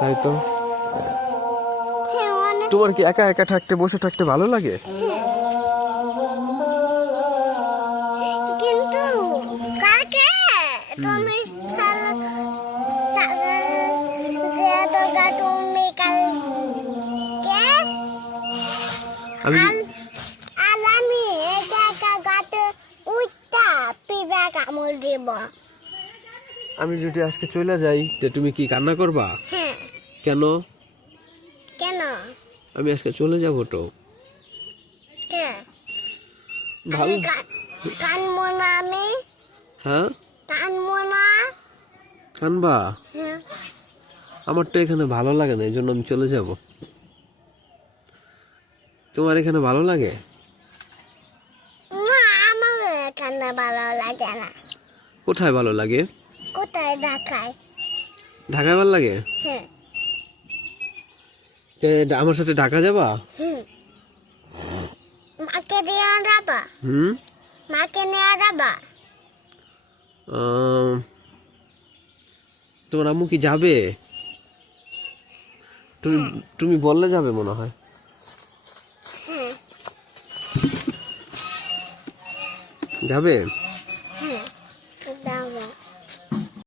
তাই তো। তোমার কি একা একা থাকতে, বসে থাকতে ভালো লাগে? কিন্তু কাকে তুমি তুমি কালকে আমি আলামি একা একা গাতে উঠতা পিবা কামড় দিব। আমি যদি আজকে চলে যাই তো তুমি কি কান্না করবা? হ্যাঁ। কেন? কেন? আমি আজকে চলে যাব তো। ভালো। কানবো না আমি। হ্যাঁ, কানবো না। কানবা? হ্যাঁ। আমার তো এখানে ভালো লাগে না, এই জন্য আমি চলে যাব। তোমার এখানে ভালো লাগে? না, আমার এখানে ভালো লাগে না। কোথায় ভালো লাগে? কোথায়? ঢাকায়। ঢাকায় ভালো লাগে? হ্যাঁ। আমার সাথে ঢাকা যাবা? মাকে নিয়ে যাবা? মাকে নিয়ে যাবা? তোমার আম্মু কি যাবে? তুমি তুমি বললে যাবে মনে হয়। যাবে?